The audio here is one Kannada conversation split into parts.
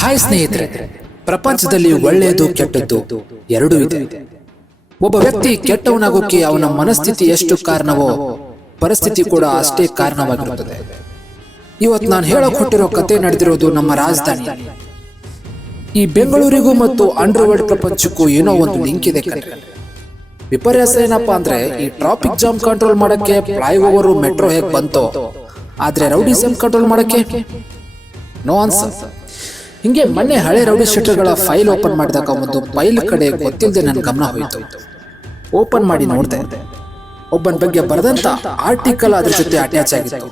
ಹಾಯ್ ಸ್ನೇಹಿತರೆ, ಪ್ರಪಂಚದಲ್ಲಿ ಒಳ್ಳೆಯದು ಕೆಟ್ಟದ್ದು ಎರಡೂ ಇದೆ. ಒಬ್ಬ ವ್ಯಕ್ತಿ ಕೆಟ್ಟವನಾಗೋಕೆ ಅವನ ಮನಸ್ಥಿತಿ ಎಷ್ಟು ಕಾರಣವೋ ಪರಿಸ್ಥಿತಿ ಕೂಡ ಅಷ್ಟೇ ಕಾರಣವಾಗಿರುತ್ತದೆ. ಇವತ್ತು ನಾನು ಹೇಳಕ್ ಹೊಟ್ಟಿರೋ ಕತೆ ನಡೆದಿರೋದು ನಮ್ಮ ರಾಜಧಾನಿ. ಈ ಬೆಂಗಳೂರಿಗೂ ಮತ್ತು ಅಂಡರ್ ವರ್ಲ್ಡ್ ಪ್ರಪಂಚಕ್ಕೂ ಏನೋ ಒಂದು ಲಿಂಕ್ ಇದೆ ಕಣ್ರಿ. ವಿಪರ್ಯಾಸ ಏನಪ್ಪಾ ಅಂದ್ರೆ, ಈ ಟ್ರಾಫಿಕ್ ಜಾಮ್ ಕಂಟ್ರೋಲ್ ಮಾಡಕ್ಕೆ ಫ್ಲೈಓವರ್ ಮೆಟ್ರೋ ಹೇಗೆ ಬಂತೋ, ಆದ್ರೆ ರೌಡಿಸಮ್ ಕಂಟ್ರೋಲ್ ಮಾಡಕ್ಕೆ ನೋ ಆನ್ಸರ್. ಹಿಂಗೆ ಮೊನ್ನೆ ಹಳೆ ರೌಡಿ ಶೀಟರ್ಗಳ ಫೈಲ್ ಓಪನ್ ಮಾಡಿದಾಗ ಒಂದು ಫೈಲ್ ಕಡೆ ಗೊತ್ತಿಲ್ಲದೆ ನನ್ನ ಗಮನ ಹೋಯಿತು. ಓಪನ್ ಮಾಡಿ ನೋಡಿದೆ, ಒಬ್ಬನ ಬಗ್ಗೆ ಬರೆದಂತ ಆರ್ಟಿಕಲ್ ಅದ್ರ ಜೊತೆ ಅಟ್ಯಾಚ್ ಆಗಿತ್ತು.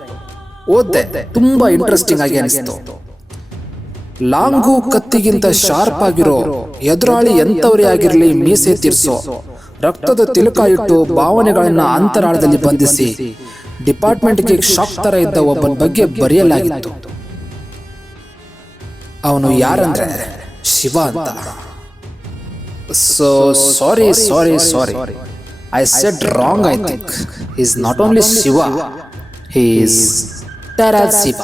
ಓದ್ದೆ, ತುಂಬಾ ಇಂಟ್ರೆಸ್ಟಿಂಗ್ ಆಗಿ ಅನಿಸ್ತು. ಲಾಂಗು ಕತ್ತಿಗಿಂತ ಶಾರ್ಪ್ ಆಗಿರೋ ಎದುರಾಳಿ ಎಂತವರೇ ಆಗಿರಲಿ ಮೀಸೆ ತೀರ್ಸೋ, ರಕ್ತದ ತಿಲಕ ಇಟ್ಟು ಭಾವನೆಗಳನ್ನ ಅಂತರಾಳದಲ್ಲಿ ಬಂಧಿಸಿ ಡಿಪಾರ್ಟ್ಮೆಂಟ್ಗೆ ಶಾಕ್ ತರ ಇದ್ದ ಒಬ್ಬನ ಬಗ್ಗೆ ಬರೆಯಲಾಗಿತ್ತು. ಅವನು ಯಾರಂದ್ರೆ ಶಿವ ಅಂತ. So sorry I said wrong. I think he is not only Shiva, he is terror Shiva.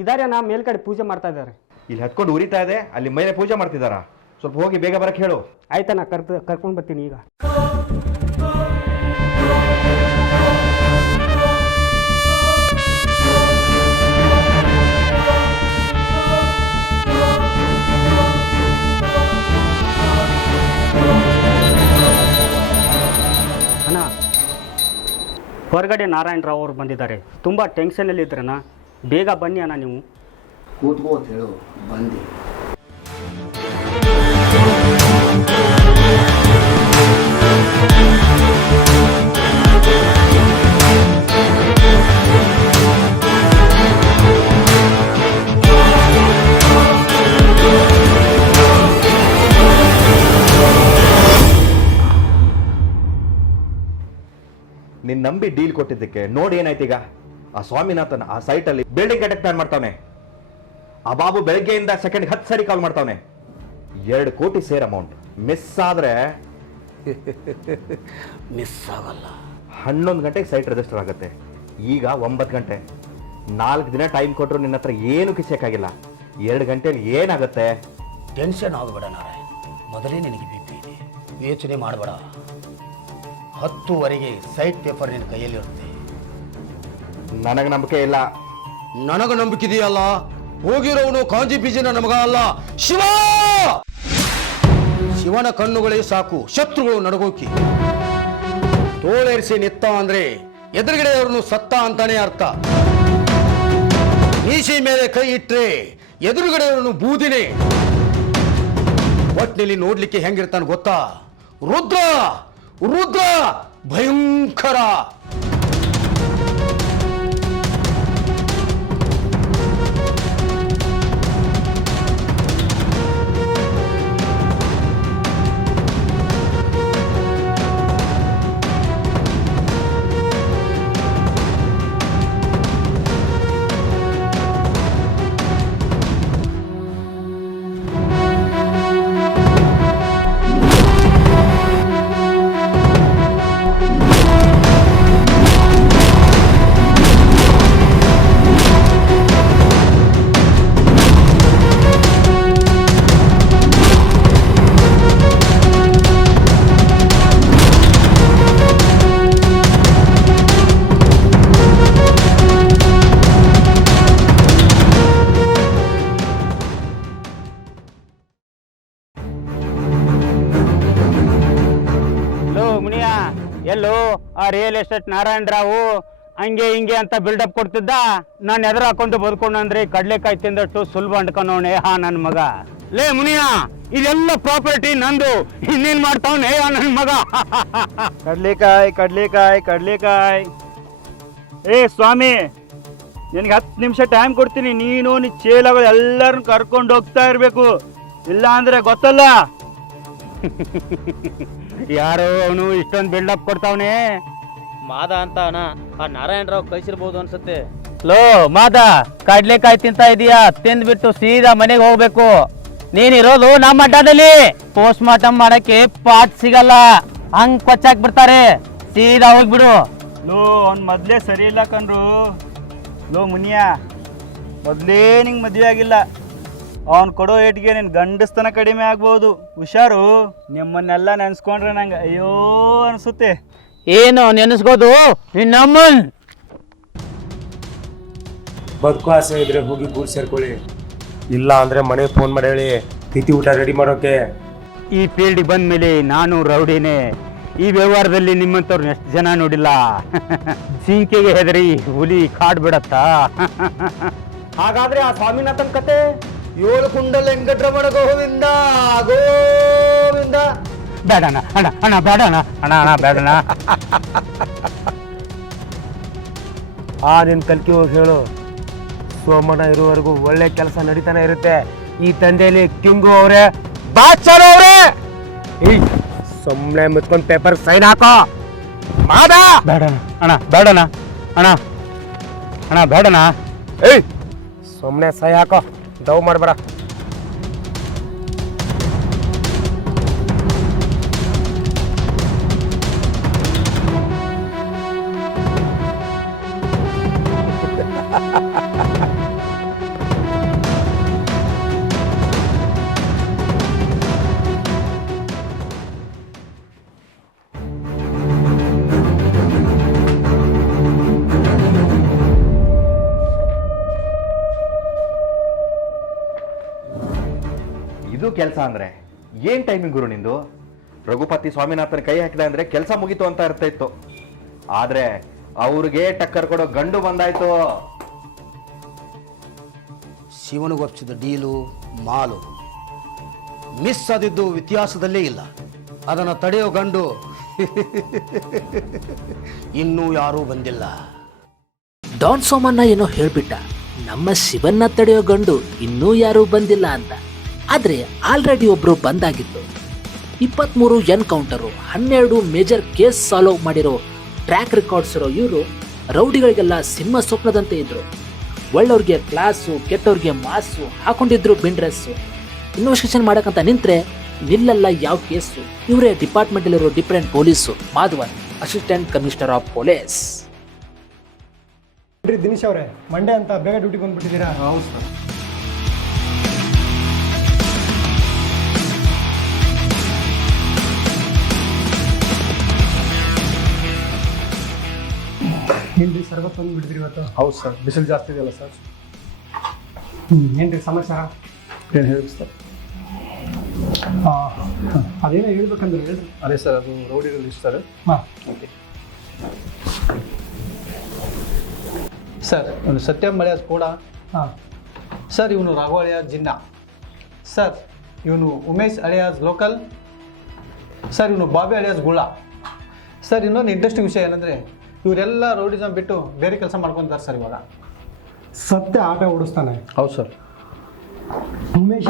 ಇದಾರೆ ನಾ ಮೇಲ್ಗಡೆ ಪೂಜೆ ಮಾಡ್ತಾ ಇದ್ದಾರೆ. ಇಲ್ಲಿ ಹತ್ಕೊಂಡು ಉರಿತಾ ಇದೆ, ಅಲ್ಲಿ ಮೇಲೆ ಪೂಜೆ ಮಾಡ್ತಿದಾರ. ಸ್ವಲ್ಪ ಹೋಗಿ ಬೇಗ ಬರಕ್ಕೆ ಹೇಳು. ಆಯ್ತಾ, ನಾ ಕರ್ಕೊಂಡು ಬರ್ತೀನಿ ಈಗ. ಅಣ್ಣ, ಹೊರಗಡೆ ನಾರಾಯಣ ರಾವ್ ಅವರು ಬಂದಿದ್ದಾರೆ. ತುಂಬ ಟೆನ್ಷನಲ್ಲಿ ಇದ್ರಣ್ಣ, ಬೇಗ ಬನ್ನಿ ಅಣ್ಣ. ನೀವು ಕೂತ್ಕೋ ಅಂತ ಹೇಳು, ಬಂದೆ. ನಿನ್ ನಂಬಿ ಡೀಲ್ ಕೊಟ್ಟಿದ್ದಕ್ಕೆ ನೋಡಿ ಏನಾಯ್ತು ಈಗ. ಆ ಸ್ವಾಮಿನಾಥನ್ ಆ ಸೈಟಲ್ಲಿ ಬಿಲ್ಡಿಂಗ್ ಕಟ್ಟಕ್ಕೆ ಪ್ಲಾನ್ ಮಾಡ್ತಾವನೆ. ಆ ಬಾಬು ಬೆಳಗ್ಗೆಯಿಂದ ಸೆಕೆಂಡ್ 10 ಸರಿ ಕಾಲ್ ಮಾಡ್ತಾವನೆ. 2 ಕೋಟಿ ಸೇರ್ ಅಮೌಂಟ್ ಮಿಸ್ ಆದ್ರೆ ಮಿಸ್ ಆಗಲ್ಲ. 11 ಗಂಟೆಗೆ ಸೈಟ್ ರಿಜಿಸ್ಟರ್ ಆಗುತ್ತೆ. ಈಗ 9 ಗಂಟೆ. 4 ದಿನ ಟೈಮ್ ಕೊಟ್ಟರು ನಿನ್ನ ಹತ್ರ ಏನು ಕಿಸಕ್ಕಾಗಿಲ್ಲ. 2 ಗಂಟೆಯಲ್ಲಿ ಏನಾಗುತ್ತೆ? ಟೆನ್ಷನ್ ಆಗಬೇಡ ನಾರಾಯಣ್, ಮೊದಲೇ ನಿನಗೆ BP ಇದೆ, ಯೋಚನೆ ಮಾಡಬೇಡ. 10ವರೆಗೆ ಸೈಟ್ ಪೇಪರ್ ನಿನ್ನ ಕೈಯಲ್ಲಿರುತ್ತೆ. ನನಗೆ ನಂಬಿಕೆ ಇಲ್ಲ. ನನಗೆ ನಂಬಿಕೆ ಇದೆಯಲ್ಲ. ಹೋಗಿರೋವನು ಕಾಂಜಿ ಬೀಜಿನ ನಮಗ ಅಲ್ಲ, ಶಿವ. ಶಿವನ ಕಣ್ಣುಗಳೇ ಸಾಕು ಶತ್ರುಗಳು ನಡಗೋಕಿ. ತೋಳೇರಿಸಿ ನಿತ್ತ ಅಂದ್ರೆ ಎದುರುಗಡೆಯವ್ರನ್ನು ಸತ್ತ ಅಂತಾನೆ ಅರ್ಥ. ಮೀಸೆ ಮೇಲೆ ಕೈ ಇಟ್ರೆ ಎದುರುಗಡೆಯವ್ರನ್ನು ಬೂದಿನೇ. ಒಟ್ಟಿನಲ್ಲಿ ನೋಡ್ಲಿಕ್ಕೆ ಹೆಂಗಿರ್ತಾನೆ ಗೊತ್ತಾ? ರುದ್ರ ಭಯಂಕರ. ಎಲ್ಲೋ ಆ ರಿಯಲ್ ಎಸ್ಟೇಟ್ ನಾರಾಯಣ ರಾವು ಹಂಗೆ ಹಿಂಗೆ ಅಂತ ಬಿಲ್ಡಪ್ ಕೊಡ್ತಿದ್ದ. ನಾನು ಎದುರು ಹಾಕೊಂಡು ಬದುಕೊಂಡು ಅಂದ್ರೆ ಕಡ್ಲೆಕಾಯಿ ತಿಂದಷ್ಟು ಸುಲಭ ಅಂಡ್ಕೊಂಡವನೆ ಹಾ ನನ್ನ ಮಗ. ಲೇ ಮುನಿಯ, ಇದೆಲ್ಲ ಪ್ರಾಪರ್ಟಿ ನಂದು, ಇನ್ನೇನ್ ಮಾಡ್ತಾವನೆ ನನ್ನ ಮಗ. ಕಡ್ಲೆಕಾಯಿ ಕಡ್ಲೆಕಾಯಿ ಕಡ್ಲೆಕಾಯಿ. ಏ ಸ್ವಾಮಿ, ನಿನಗೆ 10 ನಿಮಿಷ ಟೈಮ್ ಕೊಡ್ತೀನಿ. ನೀನು ಚೇಲಗಳು ಎಲ್ಲರನ್ನ ಕರ್ಕೊಂಡು ಹೋಗ್ತಾ ಇರಬೇಕು. ಇಲ್ಲ ಅಂದ್ರೆ ಗೊತ್ತಲ್ಲ. ಯಾರೋ ಅವನು ಇಷ್ಟೊಂದು ಬಿಲ್ಡಪ್ ಕೊಡ್ತಾವನೆ. ಮಾದ ಅಂತ ಅಣ್ಣ ಆ ನಾರಾಯಣರಾವ್ ಕಳಿಸಿರ್ಬೋದು ಅನ್ಸುತ್ತೆ. ಲೋ ಮಾದ, ಕಡ್ಲೆಕಾಯಿ ತಿಂತಾ ಇದೀಯಾ? ತಿಂದ್ಬಿಟ್ಟು ಸೀದಾ ಮನೆಗೆ ಹೋಗ್ಬೇಕು. ನೀನಿರೋದು ನಮ್ಮ ಅಡ್ಡದಲ್ಲಿ. ಪೋಸ್ಟ್ ಮಾರ್ಟಮ್ ಮಾಡಕ್ಕೆ ಪಾಟ್ ಸಿಗಲ್ಲ, ಹಂಗ್ ಕೊಚ್ಚಾಕ್ ಬಿಡ್ತಾರೆ. ಸೀದಾ ಹೋಗ್ಬಿಡು. ಲೋ ಅವ್ನು ಮೊದಲೇ ಸರಿ ಇಲ್ಲ ಕಣ್ರು. ಲೋ ಮುನಿಯ, ಮೊದಲೇ ನಿಂಗೆ ಮದುವೆ ಆಗಿಲ್ಲ. ಅವ್ನು ಕೊಡೋ ಏಟಿಗೆ ನಿನ್ನ ಗಂಡಸ್ತನ ಕಡಿಮೆ ಆಗ್ಬೋದು. ಹುಷಾರು. ನಿಮ್ಮನ್ನೆಲ್ಲ ನೆನೆಸ್ಕೊಂಡ್ರೆ ನಂಗೆ ಅಯ್ಯೋ ಅನಿಸುತ್ತೆ. ಏನು ನೆನೆಸ್ಕೋದು ನಿನ್ನಮ್ಮನ್? ಬದುಕು ಆಸೆ ಇದ್ರೆ ಹೋಗಿ ಗೂಡ್ ಸೇರ್ಕೊಳ್ಳಿ, ಇಲ್ಲ ಅಂದ್ರೆ ಮನೆ ಫೋನ್ ಮಾಡಿ ಹೇಳಿ ತಿಥಿ ಊಟ ರೆಡಿ ಮಾಡೋಕೆ. ಈ ಫೀಲ್ಡಿಗೆ ಬಂದ ಮೇಲೆ ನಾನು ರೌಡಿನೇ. ಈ ವ್ಯವಹಾರದಲ್ಲಿ ನಿಮ್ಮಂಥವ್ರನ್ನ ಎಷ್ಟು ಜನ ನೋಡಿಲ್ಲ. ಜಿಂಕೆಗೆ ಹೆದರಿ ಹುಲಿ ಕಾಡ್ ಬಿಡತ್ತಾ? ಹಾಗಾದ್ರೆ ಆ ಸ್ವಾಮಿನಾಥನ್ ಕತೆ 7 ಕುಂಡಲ ವೆಂಕಟರಮಣ ಗೋವಿಂದ ಗೋವಿಂದ. ಬೇಡಣ ಅಣ್ಣ, ಅಣ್ಣ ಬೇಡಣ, ಅಣ್ಣ ಅಣ್ಣ ಬೇಡಣ. ಆ ನಿನ್ ಕಲ್ಕಿ ಹೋಗಿ ಹೇಳು, ಸೋಮಣ್ಣ ಇರುವವರೆಗೂ ಒಳ್ಳೆ ಕೆಲಸ ನಡೀತಾನೆ ಇರುತ್ತೆ. ಈ ತಂದೆಯಲ್ಲಿ ಕಿಂಗು ಅವ್ರೆ, ಬಾಚಾರ ಅವ್ರೆ. ಸುಮ್ಮನೆ ಮುತ್ಕೊಂಡ್ ಪೇಪರ್ ಸೈನ್ ಹಾಕೋ. ಮಾದ ಬೇಡಣ ಅಣ್ಣ, ಬೇಡಣ ಅಣ್ಣ, ಅಣ್ಣ ಬೇಡಣ. ಸುಮ್ಮನೆ ಸೈ ಹಾಕೋ, ದವ್ ಮಾಡ್ಬೇಡ. ಇದು ಕೆಲಸ ಅಂದ್ರೆ ಏನ್ ಟೈಮಿಂಗ್ ಗುರು ನಿಂದು? ರಘುಪತಿ ಸ್ವಾಮಿನಾಥನ್ ಕೈ ಹಾಕಿದ ಅಂದ್ರೆ ಕೆಲಸ ಮುಗೀತು ಅಂತ ಅರ್ಥ ಇತ್ತು. ಆದ್ರೆ ಅವ್ರಿಗೆ ಟಕ್ಕರ್ ಕೊಡೋ ಗಂಡು ಬಂದಾಯ್ತು. ಶಿವನಿಗೊಪ್ಸಿದ ಡೀಲು ಮಾಲು ಮಿಸ್ ಆದಿದ್ದು ವ್ಯತ್ಯಾಸದಲ್ಲೇ ಇಲ್ಲ. ಅದನ್ನು ತಡೆಯೋ ಗಂಡು ಇನ್ನೂ ಯಾರೂ ಬಂದಿಲ್ಲ. ಡಾನ್ ಸೋಮಣ್ಣ ಏನೋ ಹೇಳ್ಬಿಟ್ಟ, ನಮ್ಮ ಶಿವನ್ನ ತಡೆಯೋ ಗಂಡು ಇನ್ನೂ ಯಾರೂ ಬಂದಿಲ್ಲ ಅಂತ. ಆದ್ರೆ ಆಲ್ರೆಡಿ ಒಬ್ರು ಬಂದಾಗಿತ್ತು. 23 ಎನ್ಕೌಂಟರು, 12 ಮೇಜರ್ ಕೇಸ್ ಸಾಲ್ವ್ ಮಾಡಿರೋ ಟ್ರ್ಯಾಕ್ ರೆಕಾರ್ಡ್ಸ್ ಇರೋ ಇವರು ರೌಡಿಗಳಿಗೆಲ್ಲ ಸಿಂಹ ಸ್ವಪ್ನದಂತೆ ಇದ್ರು. ಒಳ್ಳವ್ರಿಗೆ ಕ್ಲಾಸು, ಕೆಟ್ಟವ್ರಿಗೆ ಮಾಸು ಹಾಕೊಂಡಿದ್ರು ಬಿಂಡ್ರೆಸ್ಸು. ಇನ್ವೆಸ್ಟಿಗೇಷನ್ ಮಾಡಕ್ಕಂತ ನಿಂತ್ರೆ ನಿಲ್ಲಲ್ಲ ಯಾವ ಕೇಸು. ಇವರೇ ಡಿಪಾರ್ಟ್ಮೆಂಟಲ್ಲಿರೋ different police. Madhavan, assistant commissioner of police. Dinesh ಅವರೇ, ಮಂಡೇ ಅಂತ ಬೇಗ ಡ್ಯೂಟಿ ಬಂದ್ಬಿಟ್ಟಿದ್ದೀರಾ? ಹೌದು ಸರ್. ಏನ್ರಿ ಸರ್ಬತ್ ಬಂದು ಬಿಟ್ಟಿದ್ರಿ ಇವತ್ತು? ಹೌದು ಸರ್, ಬಿಸಿಲು ಜಾಸ್ತಿ ಇದೆಯಲ್ಲ ಸರ್. ಏನ್ರಿ ಸಮಾಚಾರ? ಏನು ಹೇಳಿ ಸರ್? ಅದೇನೋ ಹೇಳ್ಬೇಕಂದ್ರೆ ಹೇಳ್ರಿ. ಅದೇ ಸರ್, ಅದು ರೌಡಿಗಳು ಇರ್ತಾರೆ. ಹಾಂ, ಓಕೆ ಸರ್. ಇವನು ಸತ್ಯಂ ಅಲಿಯಾಸ್ ಕೂಡ. ಹಾಂ ಸರ್, ಇವನು ರಾಘವ ಅಲಿಯಾಸ್ ಜಿನ್ನಾ. ಸರ್, ಇವನು ಉಮೇಶ್ ಅಲಿಯಾಸ್ ಲೋಕಲ್. ಸರ್, ಇವನು ಬಾಬಿ ಅಲಿಯಾಸ್ ಗುಳ. ಸರ್, ಇನ್ನೊಂದು ಇಂಟ್ರೆಸ್ಟಿಂಗ್ ವಿಷಯ ಏನಂದರೆ, ಇವರೆಲ್ಲ ರೌಡಿಸಮ್ ಬಿಟ್ಟು ಬೇರೆ ಕೆಲಸ ಮಾಡ್ಕೊತಾರೆ ಸರ್ ಇವಾಗ. ಸತ್ಯ ಆಟ ಓಡಿಸ್ತಾನೆ. ಹೌದು ಸರ್. ಉಮೇಶ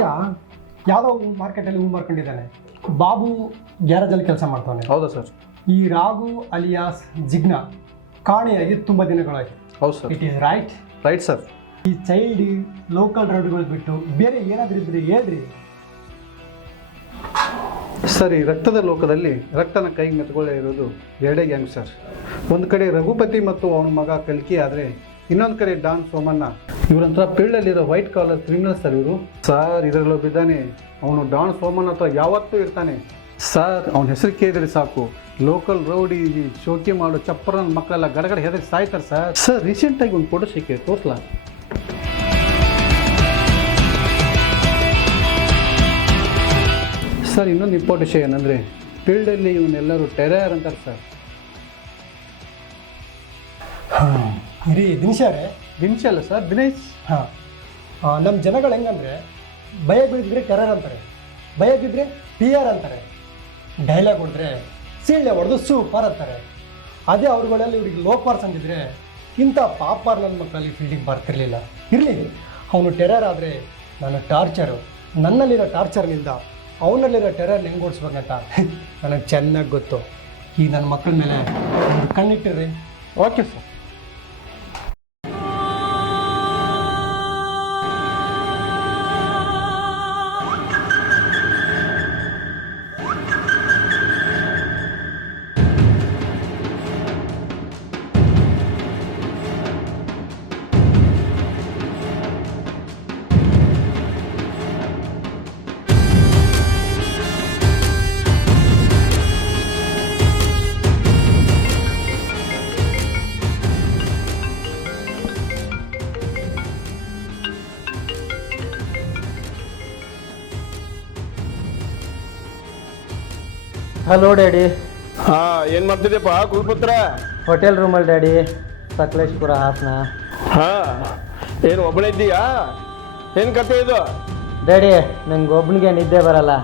ಯಾವುದೋ ಮಾರ್ಕೆಟಲ್ಲಿ ಹೂ ಮಾರ್ಕೊಂಡಿದ್ದಾನೆ. ಬಾಬು ಗ್ಯಾರೇಜಲ್ಲಿ ಕೆಲಸ ಮಾಡ್ತಾನೆ. ಹೌದಾ ಸರ್? ಈ ರಾಘು ಅಲಿಯಾಸ್ ಜಿಗ್ನಾ ಕಾಣೆಯಾಗಿ ತುಂಬ ದಿನಗಳಾಗಿ. ಹೌದು sir. It is right? Right sir. ಈ ಚೈಲ್ಡ್ ಲೋಕಲ್ ರೌಡಿಗಳು ಬಿಟ್ಟು ಬೇರೆ ಏನಾದರೂ ಇದ್ರೆ ಹೇಳ್ರಿ. ಸರ್, ಈ ರಕ್ತದ ಲೋಕದಲ್ಲಿ ರಕ್ತನ ಕೈಗೆ ಮೆತ್ಕೊಳ್ಳೇ ಇರೋದು ಎರಡೇ ಗ್ಯಾಂಗ್ ಸರ್. ಒಂದು ಕಡೆ ರಘುಪತಿ ಮತ್ತು ಅವನ ಮಗ ಕಲ್ಕಿ, ಆದರೆ ಇನ್ನೊಂದು ಕಡೆ ಡಾನ್ ಸೋಮಣ್ಣ. ಇವರಂತರ ಫೀಲ್ಡಲ್ಲಿರೋ ವೈಟ್ ಕಾಲರ್ ಕ್ರಿಮಿನಲ್ಸ್ ಸರ್ ಇವರು. ಸರ್, ಇದರಲ್ಲೂ ಬಿದ್ದಾನೆ ಅವನು ಡಾನ್ ಸೋಮಣ್ಣ ಹತ್ರ ಯಾವತ್ತೂ ಇರ್ತಾನೆ ಸರ್. ಅವನ ಹೆಸರು ಕೇಳಿದ್ರೆ ಸಾಕು, ಲೋಕಲ್ ರೌಡಿ ಶೋಕಿ ಮಾಡೋ ಚಪ್ಪರನ ಮಕ್ಕಳೆಲ್ಲ ಗಡಗಡೆ ಹೆದರಿ ಸಾಯ್ತಾರೆ ಸರ್. ಸರ್, ರೀಸೆಂಟಾಗಿ ಒಂದು ಫೋಟೋ ಸಿಕ್ಕಿ ತೋರಿಸ್ಲಾ? ಸರ್, ಇನ್ನೊಂದು ಇಂಪಾರ್ಟೆಂಟ್ ವಿಷಯ ಏನಂದರೆ, ಫೀಲ್ಡಲ್ಲಿ ಇವನ್ನೆಲ್ಲರೂ ಟೆರರ್ ಅಂತಾರೆ ಸರ್. ಇರಿ ದಿನೇಶ್ ಅವರೇ. ದಿನೇಶ್ ಅಲ್ಲ ಸರ್, ದಿನೇಶ್. ಹಾಂ, ನಮ್ಮ ಜನಗಳು ಹೆಂಗಂದರೆ, ಭಯ ಬೀಳಿದ್ರೆ ಟೆರರ್ ಅಂತಾರೆ, ಭಯ ಬಿದ್ದರೆ PR ಅಂತಾರೆ, ಡೈಲಾಗ್ ಹೊಡೆದ್ರೆ ಸೀಳ್ಳೆ ಹೊಡೆದು ಸೂಪರ್ ಅಂತಾರೆ. ಅದೇ ಅವ್ರುಗಳಲ್ಲಿ ಇವ್ರಿಗೆ ಲೋಪಾರ್ಸ್ ಅಂತಿದ್ರೆ ಇಂಥ ಪಾಪಾರ್ ನನ್ನ ಮಕ್ಕಳಲ್ಲಿ ಫೀಲ್ಡಿಗೆ ಬರ್ತಿರ್ಲಿಲ್ಲ. ಇರಲಿ, ಅವನು ಟೆರರ್ ಆದರೆ ನಾನು ಟಾರ್ಚರು, ನನ್ನಲ್ಲಿರೋ ಟಾರ್ಚರ್ನಿಂದ ಅವನಲ್ಲಿರೋ ಟೆರರ್ ಹೆಂಗೆ ಓಡಿಸ್ಬೇಕಂತ ನನಗೆ ಚೆನ್ನಾಗಿ ಗೊತ್ತು. ಈ ನನ್ನ ಮಕ್ಕಳ ಮೇಲೆ ಒಂದು ಕಣ್ಣಿಟ್ಟಿರಿ. Okay sir. Hello daddy. ಹಾ ಏನ್ ಮಾಡ್ತಿದ್ಯಪ್ಪ ಕುಲ್ಪುತ್ರ? ಹೋಟೆಲ್ ರೂಮಲ್ಲಿ ಡ್ಯಾಡಿ, ಸಕಲೇಶ್ಪುರ ಹಾಸನ. ಹಾ ಏನು ಒಬ್ಬನೇ ಇದ್ದೀಯಾ? ಏನ್ ಕತೆ ಇದು? ಡ್ಯಾಡಿ ನಂಗೆ ಒಬ್ಬನಿಗೆ ನಿದ್ದೆ ಬರಲ್ಲ,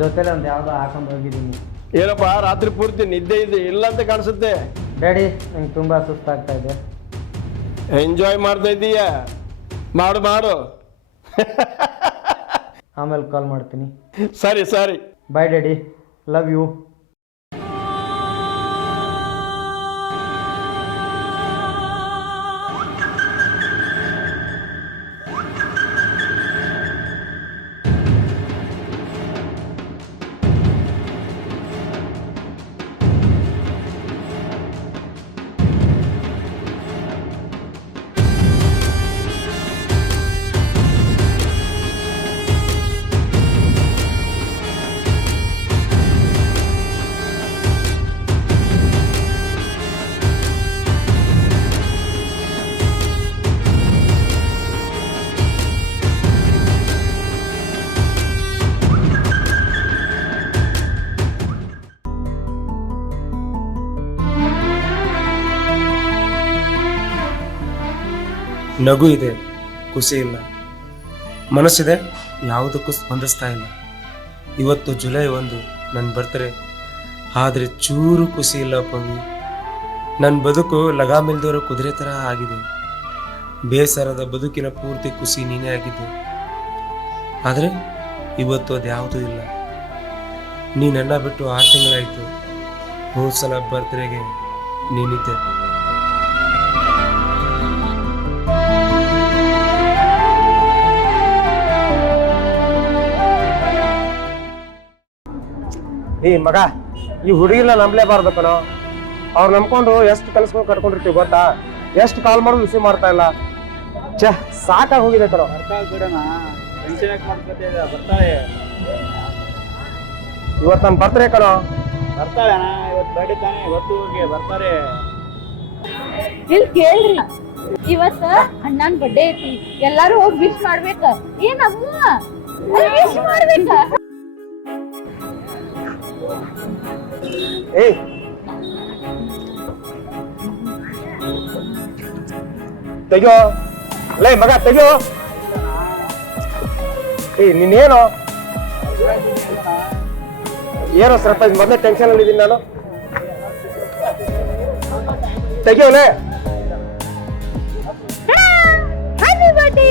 ಜೊತೆಲಿ ಒಂದು ಯಾವುದೋ ಹಾಕೊಂಡು ಹೋಗಿದ್ದೀನಿ. ಏನಪ್ಪ ರಾತ್ರಿ ಪೂರ್ತಿ ನಿದ್ದೆ ಇದೆ ಇಲ್ಲ ಅಂತ ಕಾಣಿಸುತ್ತೆ. ಡ್ಯಾಡಿ ನಂಗೆ ತುಂಬ ಸುಸ್ತಾಗ್ತಾ ಇದೆ. ಎಂಜಾಯ್ ಮಾಡ್ತಾ ಇದ್ದೀಯಾ? ಮಾಡು ಮಾಡು. ಆಮೇಲೆ ಕಾಲ್ ಮಾಡ್ತೀನಿ. ಸರಿ ಸರಿ. Bye daddy, love you. ನಗು ಇದೆ, ಖುಷಿ ಇಲ್ಲ. ಮನಸ್ಸಿದೆ, ಯಾವುದಕ್ಕೂ ಸ್ಪಂದಿಸ್ತಾ ಇಲ್ಲ. ಇವತ್ತು ಜುಲೈ 1 ನನ್ನ ಬರ್ತ್ಡೇ, ಆದರೆ ಚೂರು ಖುಷಿ ಇಲ್ಲ ಪವಿ. ನನ್ನ ಬದುಕು ಲಗಾಮಿಲ್ದವರ ಕುದುರೆ ಥರ ಆಗಿದೆ. ಬೇಸರದ ಬದುಕಿನ ಪೂರ್ತಿ ಖುಷಿ ನೀನೇ ಆಗಿದ್ದೆ, ಆದರೆ ಇವತ್ತು ಅದು ಯಾವುದೂ ಇಲ್ಲ. ನೀ ನನ್ನ ಬಿಟ್ಟು 6 ತಿಂಗಳಾಯಿತು. ಹೋದ ಸಲ ಬರ್ತ್ಡೇಗೆ ನೀನಿದ್ದೆ. ಈ ಮಗ, ಈ ಹುಡುಗಿನ ನಂಬಲೇಬಾರ್ದು ಕಣೋ. ಅವ್ರು ನಂಬ್ಕೊಂಡು ಎಷ್ಟು ಕಲ್ಸ್ಕೊಂಡು ಕಟ್ಕೊಂಡಿರ್ತೀವಿ ಗೊತ್ತಾ? ಎಷ್ಟು ಕಾಲ್ ಮಾಡೋದು ರಿಸೀವ್ ಮಾಡ್ತಾ ಇಲ್ಲ. ಛೇ, ಸಾಕಾಗಿ ಹೋಗಿದೆ ಕಣೋ. ಬಿಡೋಣ, ಟೆನ್ಷನ್ ಯಾಕೆ ಮಾಡ್ಕೊತಿದ್ದ? ಬರ್ತಾಳೆ ಇವತ್ತು ನನ್ನ ಬರ್ತ್ಡೇ ಕಣೋ. ಬರ್ತಾಳೆ ಅಣ್ಣ, ಇವತ್ತು ಬರ್ಡೇ ತಾನೇ, ಇವತ್ತು ಹೋಗಿ ಬರ್ತಾರೆ. ಇಲ್ಲಿ ಕೇಳ್ರಿ, ಇವತ್ತ ಅಣ್ಣನ್ ಬರ್ಡೇ ಐತಿ, ಎಲ್ಲಾರು ಹೋಗಿ ವಿಶ್ ಮಾಡ್ಬೇಕ. ಏನಮ್ಮ ವಿಶ್ ಮಾಡ್ಬೇಕ? ಏಯ್, ತೆಗಿಯೋ ಲೇ ಮಗ, ತೆಗಿಯೋ. ಏಯ್ ನೀನೇನು ಏನೋ ಸರ್ಪ್ರೈಸ್, ಮೊದಲೇ ಟೆನ್ಷನ್ ಅಲ್ಲಿ ಇದ್ದೀನಿ ನಾನು. ತೆಗಿಯೋಲೆ. Happy birthday.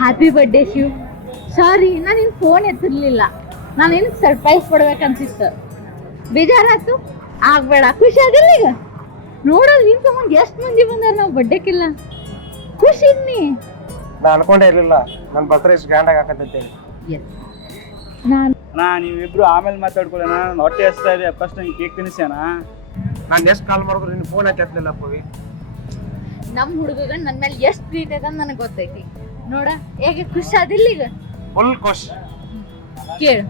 Happy birthday Shiv. Sorry, ನಾನು ನಿನ್ನ ಫೋನ್ ಎತ್ತಿರ್ಲಿಲ್ಲ. ನಾನು ನಿನ್ಗೆ ಸರ್ಪ್ರೈಸ್ ಕೊಡ್ಬೇಕನ್ಸಿತ್ತು. ಬೇಜಾರಾಯ್ತು? ಆಗ್ಬೇಡ, ಖುಷಿ ಆಗಿಲ್ಲ ಈಗ? ನೋಡಲ್ ನಿನ್ ಸಂಬಂಧ ಎಷ್ಟು ಮಂದಿ ಬಂದಾರ ನಾವು ಬರ್ಡೇಕಿಲ್ಲ. ಖುಷಿ ನೀ? ನಾ ಅನ್ಕೊಂಡೇ ಇರ್ಲಿಲ್ಲ ನನ್ನ ಬರ್ತ್ಡೇ ಇಷ್ಟು ಗ್ರ್ಯಾಂಡ್ ಆಗಿ ಹಾಕತ್ತಂತೇಳಿ. ನಾನು ಅಣ್ಣ ನೀವಿಬ್ರು ಆಮೇಲೆ ಮಾತಾಡ್ಕೊಳ್ಳೋಣ, ನಾನು ಹೊಟ್ಟೆ ಹಸ್ತಾ ಇದೆ. ಫಸ್ಟ್ ನನಗೆ ಕೇಕ್ ತಿನ್ನಿಸಿ ಅಣ್ಣ. ನಾನು ಎಷ್ಟು ಕಾಲ್ ಮಾಡಿದ್ರು ನಿನ್ನ ಫೋನ್ ಯಾಕೆ ಎತ್ತಲಿಲ್ಲ ಪವಿ? ನಮ್ಮ ಹುಡುಗಗ ನನ್ನ ಮೇಲೆ ಎಷ್ಟು ಪ್ರೀತಿ ಅದ ನನಗೆ ಗೊತ್ತೈತಿ. ನೋಡ ಹೇಗೆ ಖುಷಿ ಆದಿಲ್ಲ ಈಗ? ಫುಲ್ ಖುಷ್. ಕೇಳು,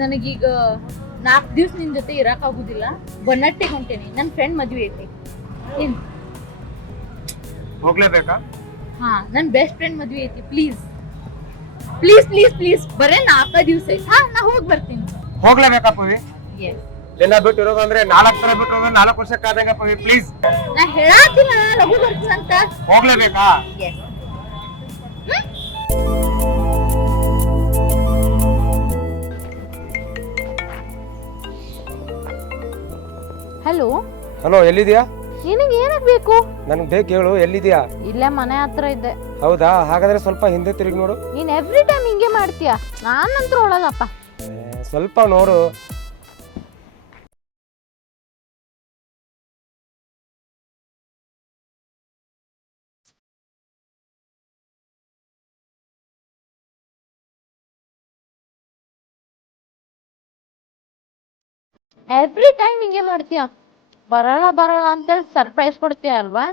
ನನಗೀಗ 4 ದಿವ್ಸ ನಿನ್ ಜೊತೆ ಇರಕ್ಕಾಗುದಿಲ್ಲ. ಬನ್ನಟ್ಟಿಗೆ ಹೊಂಟೇನಿ, ನನ್ನ ಫ್ರೆಂಡ್ ಮದ್ವೆ ಐತಿ. ಏನ್? ಹೋಗ್ಲೇಬೇಕಾ? ಹಾ, ನನ್ನ ಬೆಸ್ಟ್ ಫ್ರೆಂಡ್ ಮದ್ವೆ ಐತಿ. ಪ್ಲೀಸ್ ಪ್ಲೀಸ್ ಪ್ಲೀಸ್ ಪ್ಲೀಸ್, ಬರೇ 4 ದಿವ್ಸ ಐತಿ. ಹಾ, ನಾ ಹೋಗಿ ಬರ್ತೀನಿ. ಹೋಗ್ಲೇಬೇಕಾ ಪವಿ? ಎಸ್. ದಿನ ಬಿಟ್ಟು ಇರೋದಂದ್ರೆ 4 ತರ ಬಿಟ್ಟು 4 ವರ್ಷಕ್ಕೆ ಆದಂಗ ಪವಿ, ಪ್ಲೀಸ್. ನಾ ಹೇಳಾತಿನ ಲಘು ಬರ್ತೀನಂತ. ಹೋಗ್ಲೇಬೇಕಾ? ಎಸ್. ಹಲೋ ಹಲೋ, ಎಲ್ಲಿದ್ಯಾ? ನಿನಗೆ ಏನಕ್ಕೆ ಬೇಕು? ನನಗೆ ಬೇಕು, ಹೇಳು, ಎಲ್ಲಿದ್ಯಾ? ಇಲ್ಲೇ ಮನೆ ಹತ್ರ ಇದ್ದೆ. ಹೌದಾ? ಹಾಗಾದ್ರೆ ಸ್ವಲ್ಪ ಹಿಂದೆ ತಿರುಗಿ ನೋಡು. ನೀನ್ ಎವ್ರಿ ಟೈಮ್ ಹಿಂಗೆ ಮಾಡ್ತೀಯ, ನಾನಂತೂ ಒಳಗಪ್ಪ. ಸ್ವಲ್ಪ ನೋಡು. ಎವ್ರಿ ಟೈಮ್ ಹಿಂಗೆ ಮಾಡ್ತೀಯ, ಬರಲ್ಲ ಬರಲ್ಲ ಅಂತೇಳಿ ಸರ್ಪ್ರೈಸ್ ಕೊಡ್ತೀಯ ಅಲ್ವಾ?